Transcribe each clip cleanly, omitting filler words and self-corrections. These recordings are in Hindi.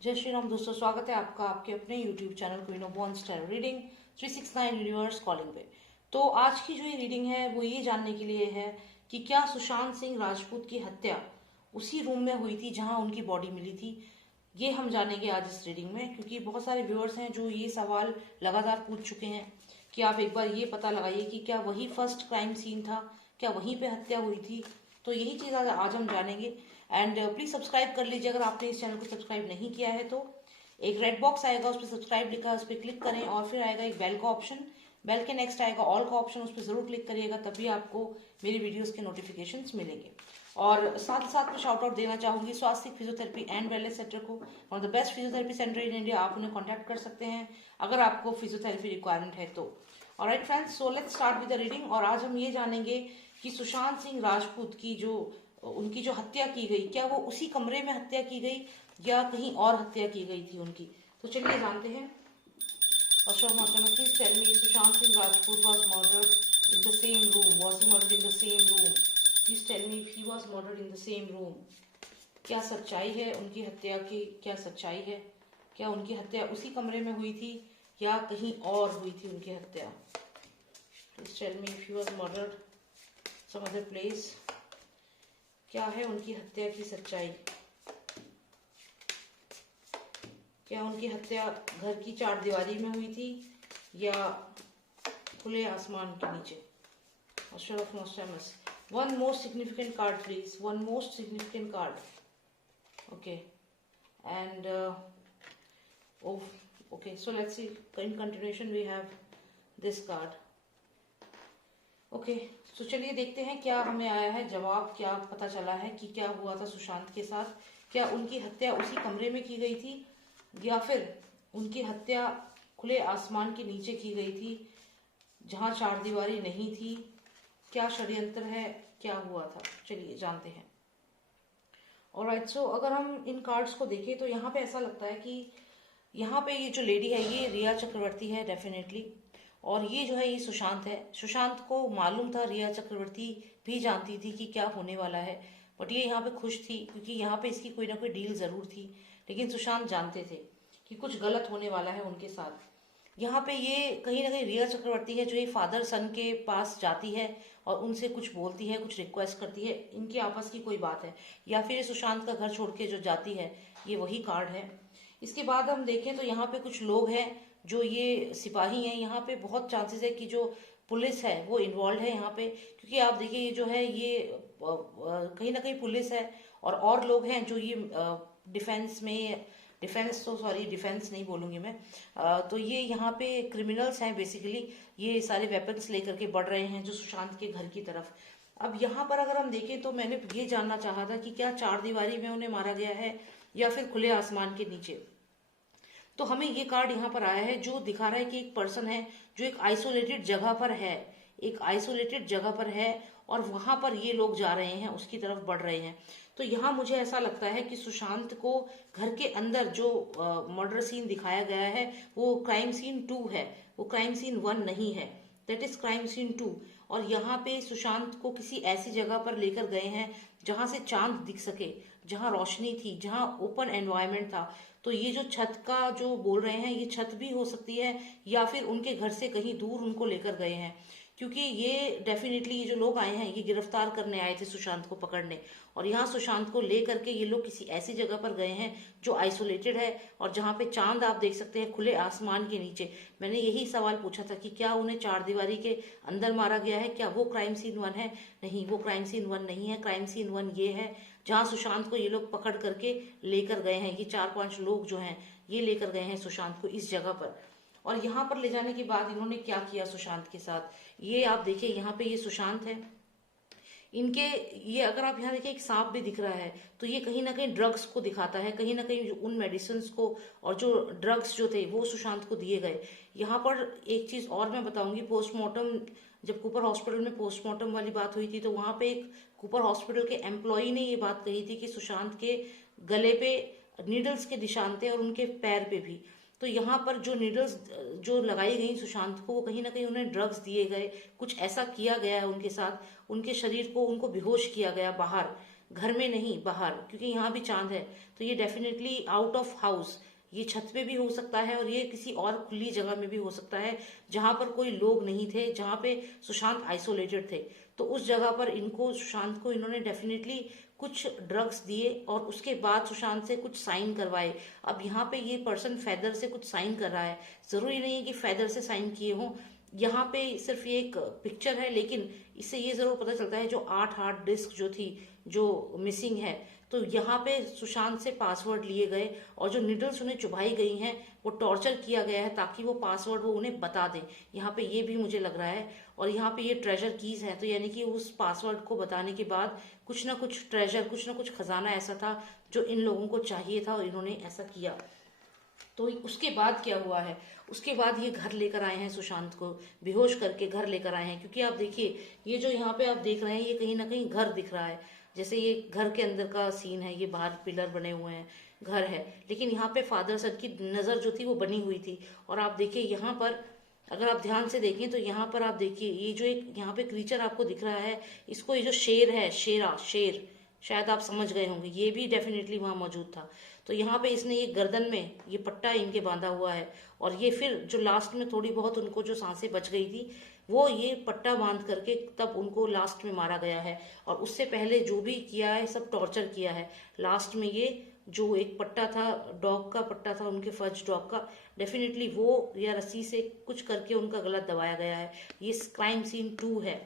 जय श्री राम दोस्तों, स्वागत है आपका आपके अपने YouTube चैनल क्वीन ऑफ बॉन्स टैरो रीडिंग 369 यूनिवर्स कॉलिंग पे। तो आज की जो ये रीडिंग है वो ये जानने के लिए है कि क्या सुशांत सिंह राजपूत की हत्या उसी रूम में हुई थी जहां उनकी बॉडी मिली थी। ये हम जानेंगे आज इस रीडिंग में, क्योंकि बहुत सारे व्यूअर्स हैं जो ये सवाल लगातार पूछ चुके हैं कि आप एक बार ये पता लगाइए कि क्या वही फर्स्ट क्राइम सीन था, क्या वहीं पे हत्या हुई थी। तो यही चीज़ आज हम जानेंगे। एंड प्लीज सब्सक्राइब कर लीजिए अगर आपने इस चैनल को सब्सक्राइब नहीं किया है तो। एक रेड बॉक्स आएगा, उस पर सब्सक्राइब लिखा है, उस पर क्लिक करें और फिर आएगा एक बेल का ऑप्शन। बेल के नेक्स्ट आएगा ऑल का ऑप्शन, उस पर जरूर क्लिक करिएगा, तभी आपको मेरी वीडियोस के नोटिफिकेशंस मिलेंगे। और साथ ही साथ में शाउट आउट देना चाहूंगी स्वास्थ्य फिजियोथेरेपी एंड वेलनेस सेंटर को, one of the best physiotherapy centre in India. आप उन्हें कॉन्टैक्ट कर सकते हैं अगर आपको फिजियोथेरेपी रिक्वायरमेंट है तो। Alright friends, so let's start with the reading. और आज हम ये जानेंगे कि सुशांत सिंह राजपूत की उनकी जो हत्या की गई, क्या वो उसी कमरे में हत्या की गई या कहीं और हत्या की गई थी उनकी। तो चलिए जानते हैं। Ashok master, please tell me, Sushant Singh Rajput was murdered in the same room, was he murdered in the same room? Please tell me if he was murdered in the same room. क्या सच्चाई है उनकी हत्या की, क्या सच्चाई है? क्या उनकी हत्या उसी कमरे में हुई थी या कहीं और हुई थी उनकी हत्या? Please tell me if he was murdered some other place. क्या है उनकी हत्या की सच्चाई? क्या उनकी हत्या घर की चार दीवारी में हुई थी या खुले आसमान के नीचे? Master of Nostradamus, one most significant card please, one most significant card. Okay, and okay, so let's see in continuation we have this card. Okay, तो चलिए देखते हैं क्या हमें आया है जवाब, क्या पता चला है कि क्या हुआ था सुशांत के साथ। क्या उनकी हत्या उसी कमरे में की गई थी या फिर उनकी हत्या खुले आसमान के नीचे की गई थी जहां चार दीवारी नहीं थी? क्या षड्यंत्र है, क्या हुआ था? चलिए जानते हैं। ऑलराइट, सो अगर हम इन कार्ड्स को देखें तो यहाँ पे ऐसा लगता है कि यहाँ पे ये जो लेडी है ये रिया चक्रवर्ती है डेफिनेटली। और ये जो है ये सुशांत है। सुशांत को मालूम था, रिया चक्रवर्ती भी जानती थी कि क्या होने वाला है, बट ये यहाँ पे खुश थी क्योंकि यहाँ पे इसकी कोई ना कोई डील जरूर थी। लेकिन सुशांत जानते थे कि कुछ गलत होने वाला है उनके साथ। यहाँ पे ये कहीं ना कहीं रिया चक्रवर्ती है जो ये फादर सन के पास जाती है और उनसे कुछ बोलती है, कुछ रिक्वेस्ट करती है, इनकी आपस की कोई बात है। या फिर ये सुशांत का घर छोड़ के जो जाती है, ये वही कार्ड है। इसके बाद हम देखें तो यहाँ पे कुछ लोग हैं जो ये सिपाही हैं। यहाँ पे बहुत चांसेस है कि जो पुलिस है वो इन्वॉल्व है यहाँ पे, क्योंकि आप देखिए ये जो है ये कहीं ना कहीं पुलिस है और लोग हैं जो ये डिफेंस में, डिफेंस तो सॉरी डिफेंस नहीं बोलूंगी मैं, तो ये यहाँ पे क्रिमिनल्स हैं बेसिकली। ये सारे वेपन्स लेकर के बढ़ रहे हैं जो सुशांत के घर की तरफ। अब यहाँ पर अगर हम देखें तो मैंने ये जानना चाहा था कि क्या चार दीवारी में उन्हें मारा गया है या फिर खुले आसमान के नीचे। तो हमें ये कार्ड यहाँ पर आया है जो दिखा रहा है कि एक पर्सन है जो एक आइसोलेटेड जगह पर है, एक आइसोलेटेड जगह पर है और वहां पर ये लोग जा रहे हैं, उसकी तरफ बढ़ रहे हैं। तो यहाँ मुझे ऐसा लगता है कि सुशांत को घर के अंदर जो मर्डर सीन दिखाया गया है वो क्राइम सीन 2 है, वो क्राइम सीन 1 नहीं है, दैट इज क्राइम सीन 2। और यहाँ पे सुशांत को किसी ऐसी जगह पर लेकर गए हैं जहां से चांद दिख सके, जहां रोशनी थी, जहां ओपन एनवायरनमेंट था। तो ये जो छत का जो बोल रहे हैं ये छत भी हो सकती है या फिर उनके घर से कहीं दूर उनको लेकर गए हैं, क्योंकि ये डेफिनेटली ये जो लोग आए हैं ये गिरफ्तार करने आए थे सुशांत को पकड़ने। और यहाँ सुशांत को लेकर के ये लोग किसी ऐसी जगह पर गए हैं जो आइसोलेटेड है और जहाँ पे चांद आप देख सकते हैं खुले आसमान के नीचे। मैंने यही सवाल पूछा था कि क्या उन्हें चार दीवारी के अंदर मारा गया है, क्या वो क्राइम सीन 1 है? नहीं, वो क्राइम सीन 1 नहीं है। क्राइम सीन 1 ये है जहाँ सुशांत को ये लोग पकड़ करके लेकर गए हैं। ये 4-5 लोग जो हैं ये लेकर गए हैं सुशांत को इस जगह पर। और यहाँ पर ले जाने के बाद इन्होंने क्या किया सुशांत के साथ, ये आप देखिए। यहाँ पे ये सुशांत है, इनके ये अगर आप यहाँ देखिए एक सांप भी दिख रहा है, तो ये कहीं ना कहीं ड्रग्स को दिखाता है, कहीं ना कहीं उन मेडिसिन को और जो ड्रग्स जो थे वो सुशांत को दिए गए। यहाँ पर एक चीज और मैं बताऊंगी, पोस्टमार्टम जब कूपर हॉस्पिटल में पोस्टमार्टम वाली बात हुई थी तो वहां पे एक कूपर हॉस्पिटल के एम्प्लॉय ने ये बात कही थी कि सुशांत के गले पे नीडल्स के निशान थे और उनके पैर पे भी। तो यहाँ पर जो नीडल्स जो लगाई गई सुशांत को वो कहीं ना कहीं उन्हें ड्रग्स दिए गए, कुछ ऐसा किया गया है उनके साथ, उनके शरीर को उनको बेहोश किया गया बाहर, घर में नहीं बाहर, क्योंकि यहाँ भी चांद है, तो ये डेफिनेटली आउट ऑफ हाउस, ये छत पे भी हो सकता है और ये किसी और खुली जगह में भी हो सकता है जहां पर कोई लोग नहीं थे, जहां पे सुशांत आइसोलेटेड थे। तो उस जगह पर इनको, सुशांत को इन्होंने डेफिनेटली कुछ ड्रग्स दिए और उसके बाद सुशांत से कुछ साइन करवाए। अब यहाँ पे ये पर्सन फेदर से कुछ साइन कर रहा है, जरूरी नहीं है कि फेदर से साइन किए हों, यहाँ पे सिर्फ ये एक पिक्चर है, लेकिन इससे ये जरूर पता चलता है जो 8 हार्ड डिस्क जो थी जो मिसिंग है, तो यहाँ पे सुशांत से पासवर्ड लिए गए और जो निडल्स उन्हें चुभाई गई हैं वो टॉर्चर किया गया है ताकि वो पासवर्ड वो उन्हें बता दें। यहाँ पे ये भी मुझे लग रहा है। और यहाँ पे ये ट्रेजर कीज है, तो यानी कि उस पासवर्ड को बताने के बाद कुछ ना कुछ ट्रेजर, कुछ ना कुछ खजाना ऐसा था जो इन लोगों को चाहिए था और इन्होंने ऐसा किया। तो उसके बाद क्या हुआ है, उसके बाद ये घर लेकर आए हैं, सुशांत को बेहोश करके घर लेकर आए हैं। क्योंकि आप देखिए ये जो यहाँ पे आप देख रहे हैं ये कहीं ना कहीं घर दिख रहा है, जैसे ये घर के अंदर का सीन है, ये बाहर पिलर बने हुए हैं, घर है, लेकिन यहाँ पे फादर सर की नजर जो थी वो बनी हुई थी। और आप देखिए यहाँ पर अगर आप ध्यान से देखें तो यहाँ पर आप देखिए ये जो एक यहाँ पे क्रीचर आपको दिख रहा है, इसको ये जो शेर है, शेर, शायद आप समझ गए होंगे, ये भी डेफिनेटली वहां मौजूद था। तो यहाँ पे इसने ये गर्दन में ये पट्टा इनके बांधा हुआ है और ये फिर जो लास्ट में थोड़ी बहुत उनको जो सांसें बच गई थी वो ये पट्टा बांध करके तब उनको लास्ट में मारा गया है। और उससे पहले जो भी किया है सब टॉर्चर किया है। लास्ट में ये जो एक पट्टा था, डॉग का पट्टा था उनके फर्ज डॉग का, डेफिनेटली वो या रस्सी से कुछ करके उनका गला दबाया गया है। ये क्राइम सीन 2 है।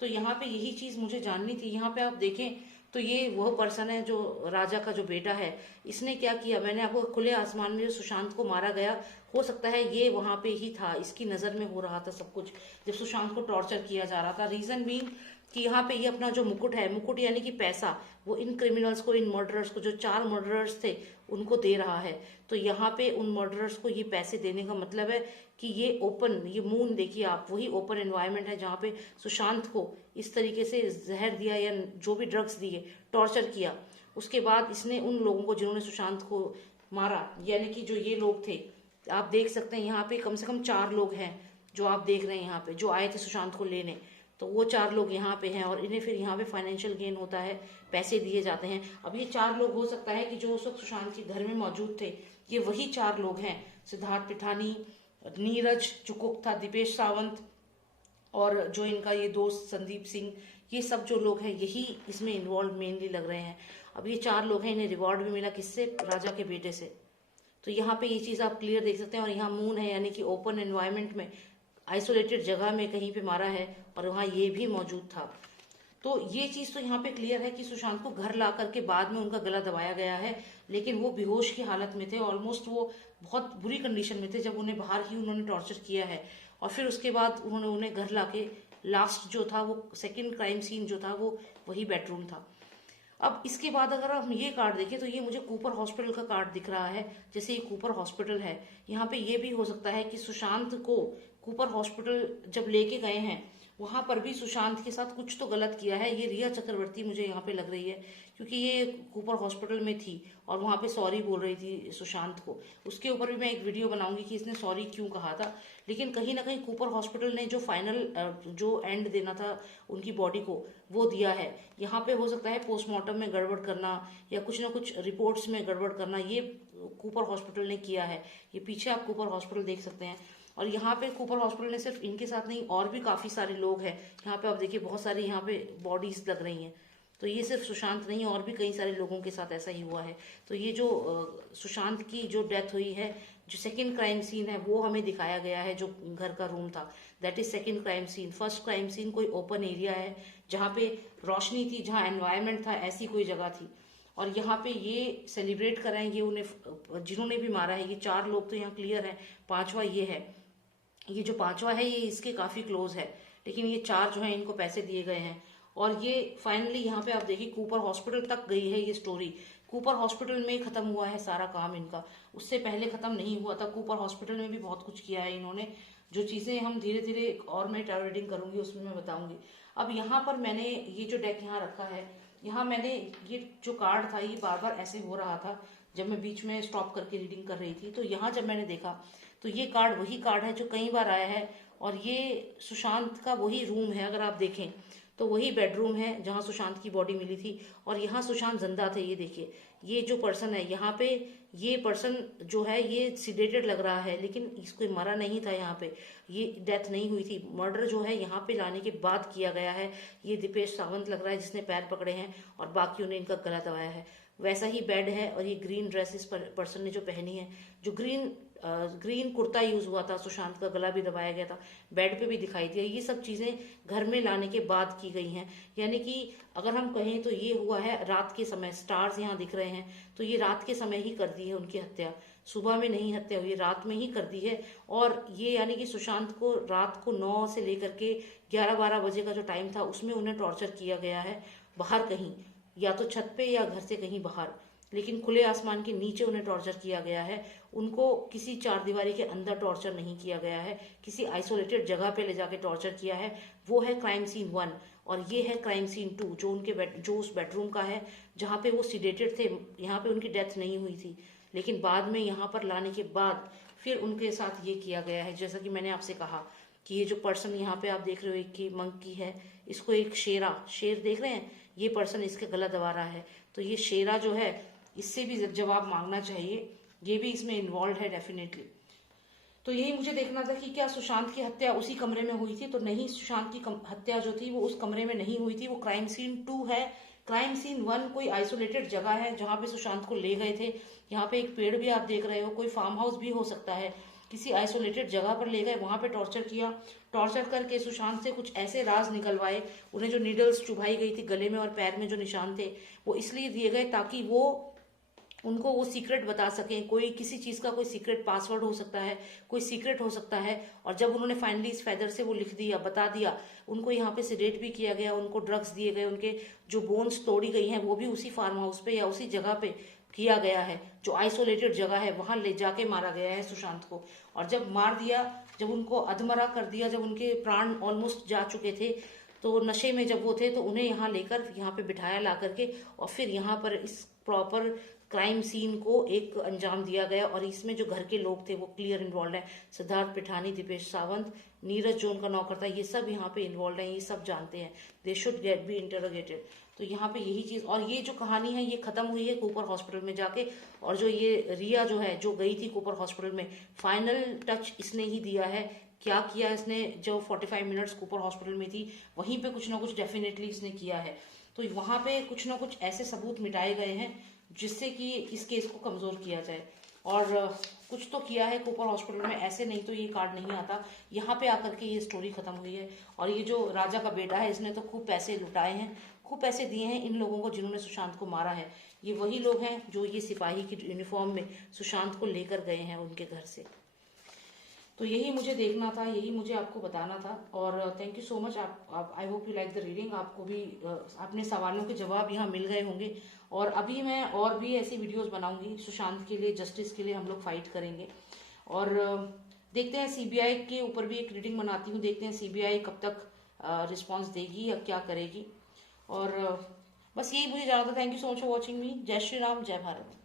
तो यहाँ पे यही चीज मुझे जाननी थी। यहाँ पे आप देखें तो ये वह पर्सन है जो राजा का जो बेटा है, इसने क्या किया, मैंने आपको खुले आसमान में जो सुशांत को मारा गया, हो सकता है ये वहां पे ही था, इसकी नजर में हो रहा था सब कुछ जब सुशांत को टॉर्चर किया जा रहा था। रीजन भी कि यहाँ पे ये अपना जो मुकुट है, मुकुट यानी कि पैसा, वो इन क्रिमिनल्स को, इन मर्डरर्स को, जो 4 मर्डरर्स थे उनको दे रहा है। तो यहाँ पे उन मर्डरर्स को ये पैसे देने का मतलब है कि ये ओपन, ये मून देखिए आप, वही ओपन एनवायरनमेंट है जहाँ पे सुशांत को इस तरीके से जहर दिया या जो भी ड्रग्स दिए, टॉर्चर किया। उसके बाद इसने उन लोगों को जिन्होंने सुशांत को मारा, यानी कि जो ये लोग थे, आप देख सकते हैं यहाँ पे कम से कम 4 लोग हैं जो आप देख रहे हैं यहाँ पे, जो आए थे सुशांत को लेने। तो वो 4 लोग यहाँ पे हैं और इन्हें फिर यहाँ पे फाइनेंशियल गेन होता है, पैसे दिए जाते हैं। अब ये 4 लोग हो सकता है कि जो उस वक्त सुशांत के घर में मौजूद थे, ये वही 4 लोग हैं, सिद्धार्थ पिठानी, नीरज जो कुक था, दीपेश सावंत और जो इनका ये दोस्त संदीप सिंह, ये सब जो लोग हैं यही इसमें इन्वॉल्व मेनली लग रहे हैं। अब ये 4 लोग हैं, इन्हें रिवॉर्ड भी मिला किससे, राजा के बेटे से। तो यहाँ पे ये चीज आप क्लियर देख सकते हैं। और यहाँ मून है, यानी कि ओपन एनवायरनमेंट में, आइसोलेटेड जगह में कहीं पे मारा है और वहां ये भी मौजूद था। तो ये चीज तो यहाँ पे क्लियर है कि सुशांत को घर ला करके बाद में उनका गला दबाया गया है, लेकिन वो बेहोश की हालत में थे, ऑलमोस्ट वो बहुत बुरी कंडीशन में थे जब उन्हें बाहर ही उन्होंने टॉर्चर किया है। और फिर उसके बाद उन्होंने उन्हें घर लाके, लास्ट जो था वो सेकेंड क्राइम सीन जो था वो वही बेडरूम था। अब इसके बाद अगर हम ये कार्ड देखें तो ये मुझे कूपर हॉस्पिटल का कार्ड दिख रहा है, जैसे ये कूपर हॉस्पिटल है। यहाँ पे ये भी हो सकता है कि सुशांत को कूपर हॉस्पिटल जब लेके गए हैं वहां पर भी सुशांत के साथ कुछ तो गलत किया है। ये रिया चक्रवर्ती मुझे यहाँ पे लग रही है, क्योंकि ये कूपर हॉस्पिटल में थी और वहां पे सॉरी बोल रही थी सुशांत को। उसके ऊपर भी मैं एक वीडियो बनाऊंगी कि इसने सॉरी क्यों कहा था। लेकिन कहीं ना कहीं कूपर हॉस्पिटल ने जो फाइनल जो एंड देना था उनकी बॉडी को, वो दिया है। यहाँ पे हो सकता है पोस्टमार्टम में गड़बड़ करना या कुछ ना कुछ रिपोर्ट्स में गड़बड़ करना, ये कूपर हॉस्पिटल ने किया है। ये पीछे आप कूपर हॉस्पिटल देख सकते हैं। और यहाँ पे कूपर हॉस्पिटल ने सिर्फ इनके साथ नहीं, और भी काफी सारे लोग हैं यहाँ पे, आप देखिए बहुत सारी यहाँ पे बॉडीज लग रही हैं। तो ये सिर्फ सुशांत नहीं, और भी कई सारे लोगों के साथ ऐसा ही हुआ है। तो ये जो सुशांत की जो डेथ हुई है, जो सेकंड क्राइम सीन है वो हमें दिखाया गया है, जो घर का रूम था, that is second crime scene. First crime scene कोई ओपन एरिया है जहाँ पे रोशनी थी, जहाँ एनवायरनमेंट था, ऐसी कोई जगह थी। और यहाँ पे ये सेलिब्रेट कर रहे हैं, ये उन्हें जिन्होंने भी मारा है, ये 4 लोग तो यहाँ क्लियर है, 5वां ये है, ये जो 5वां है ये इसके काफी क्लोज है, लेकिन ये 4 जो है इनको पैसे दिए गए हैं। और ये फाइनली यहाँ पे आप देखिए कूपर हॉस्पिटल तक गई है ये स्टोरी। कूपर हॉस्पिटल में खत्म हुआ है सारा काम इनका, उससे पहले खत्म नहीं हुआ था। कूपर हॉस्पिटल में भी बहुत कुछ किया है इन्होंने, जो चीजें हम धीरे धीरे और मैं टैरो रीडिंग करूंगी उसमें मैं बताऊंगी। अब यहाँ पर मैंने ये जो डेक यहाँ रखा है, यहाँ मैंने ये जो कार्ड था ये बार बार ऐसे हो रहा था जब मैं बीच में स्टॉप करके रीडिंग कर रही थी। तो यहाँ जब मैंने देखा तो ये कार्ड वही कार्ड है जो कई बार आया है, और ये सुशांत का वही रूम है। अगर आप देखें तो वही बेडरूम है जहाँ सुशांत की बॉडी मिली थी, और यहाँ सुशांत जिंदा थे। ये देखिए, ये जो पर्सन है यहाँ पे, ये पर्सन जो है ये सिडेटेड लग रहा है, लेकिन इसको मरा नहीं था। यहाँ पे ये डेथ नहीं हुई थी। मर्डर जो है यहाँ पे लाने के बाद किया गया है। ये दीपेश सावंत लग रहा है जिसने पैर पकड़े हैं और बाकियों ने इनका गला दबाया है। वैसा ही बेड है, और ये ग्रीन ड्रेस इस पर्सन ने जो पहनी है, जो ग्रीन कुर्ता यूज हुआ था, सुशांत का गला भी दबाया गया था, बेड पे भी दिखाई दिया। ये सब चीजें घर में लाने के बाद की गई हैं। यानी कि अगर हम कहें तो ये हुआ है रात के समय। स्टार्स यहाँ दिख रहे हैं, तो ये रात के समय ही कर दी है उनकी हत्या। सुबह में नहीं हत्या हुई, रात में ही कर दी है। और ये यानी कि सुशांत को रात को 9 से लेकर के 11-12 बजे का जो टाइम था उसमें उन्हें टॉर्चर किया गया है, बाहर कहीं, या तो छत पे या घर से कहीं बाहर, लेकिन खुले आसमान के नीचे उन्हें टॉर्चर किया गया है। उनको किसी चारदीवारी के अंदर टॉर्चर नहीं किया गया है, किसी आइसोलेटेड जगह पे ले जाके टॉर्चर किया है। वो है क्राइम सीन 1, और ये है क्राइम सीन 2, जो जो उस बेडरूम का है जहाँ पे वो सीडेटेड थे। यहाँ पे उनकी डेथ नहीं हुई थी, लेकिन बाद में यहाँ पर लाने के बाद फिर उनके साथ ये किया गया है। जैसा कि मैंने आपसे कहा कि ये जो पर्सन यहाँ पे आप देख रहे हो, एक की मंकी है, इसको एक शेर देख रहे हैं, ये पर्सन इसके गला दबा रहा है। तो ये शेरा जो है, इससे भी जवाब मांगना चाहिए, ये भी इसमें इन्वॉल्व है डेफिनेटली। तो यही मुझे देखना था कि क्या सुशांत की हत्या उसी कमरे में हुई थी। तो नहीं, सुशांत की हत्या जो थी वो उस कमरे में नहीं हुई थी, वो क्राइम सीन 2 है। क्राइम सीन 1 कोई आइसोलेटेड जगह है जहाँ पे सुशांत को ले गए थे। यहाँ पे एक पेड़ भी आप देख रहे हो, कोई फार्म हाउस भी हो सकता है, किसी आइसोलेटेड जगह पर ले गए, वहां पे टॉर्चर किया। टॉर्चर करके सुशांत से कुछ ऐसे राज निकलवाए। उन्हें जो नीडल्स चुभाई गई थी गले में और पैर में, जो निशान थे, वो इसलिए दिए गए ताकि वो उनको वो सीक्रेट बता सकें। कोई किसी चीज का कोई सीक्रेट पासवर्ड हो सकता है, कोई सीक्रेट हो सकता है। और जब उन्होंने फाइनली इस फेदर से वो लिख दिया, बता दिया, उनको यहाँ पे सिडेट भी किया गया, उनको ड्रग्स दिए गए, उनके जो बोन्स तोड़ी गई हैं वो भी उसी फार्म हाउस पे या उसी जगह पे किया गया है, जो आइसोलेटेड जगह है, वहां ले जाके मारा गया है सुशांत को। और जब मार दिया, जब उनको अधमरा कर दिया, जब उनके प्राण ऑलमोस्ट जा चुके थे, तो नशे में जब वो थे, तो उन्हें यहाँ लेकर यहाँ पे बिठाया ला करके, और फिर यहाँ पर इस प्रॉपर क्राइम सीन को एक अंजाम दिया गया। और इसमें जो घर के लोग थे वो क्लियर इन्वॉल्व है। सिद्धार्थ पिठानी, दीपेश सावंत, नीरज जो उनका नौकर था, ये सब यहाँ पे इन्वॉल्व है, ये सब जानते हैं। They should get be interrogated. तो यहाँ पे यही चीज, और ये जो कहानी है ये खत्म हुई है कूपर हॉस्पिटल में जाके। और जो ये रिया जो है, जो गई थी कूपर हॉस्पिटल में, फाइनल टच इसने ही दिया है। क्या किया इसने, जो 45 मिनट्स कूपर हॉस्पिटल में थी, वहीं पे कुछ ना कुछ डेफिनेटली इसने किया है। तो वहां पे कुछ ना कुछ ऐसे सबूत मिटाए गए हैं जिससे कि इस केस को कमजोर किया जाए। और कुछ तो किया है कूपर हॉस्पिटल में, ऐसे नहीं तो ये कार्ड नहीं आता। यहाँ पे आकर के ये स्टोरी खत्म हुई है। और ये जो राजा का बेटा है, इसने तो खूब पैसे लुटाए हैं, खूब पैसे दिए हैं इन लोगों को जिन्होंने सुशांत को मारा है। ये वही लोग हैं जो ये सिपाही की यूनिफॉर्म में सुशांत को लेकर गए हैं उनके घर से। तो यही मुझे देखना था, यही मुझे आपको बताना था। और थैंक यू सो मच। आप I hope you like the reading. आपको भी अपने सवालों के जवाब यहाँ मिल गए होंगे। और अभी मैं और भी ऐसी वीडियोस बनाऊंगी सुशांत के लिए, जस्टिस के लिए हम लोग फाइट करेंगे। और देखते हैं, सीबीआई के ऊपर भी एक रीडिंग बनाती हूँ, देखते हैं सीबीआई कब तक रिस्पॉन्स देगी या क्या करेगी। और बस यही मुझे जानना था। Thank you so much for watching मी। जय श्री राम, जय भारत।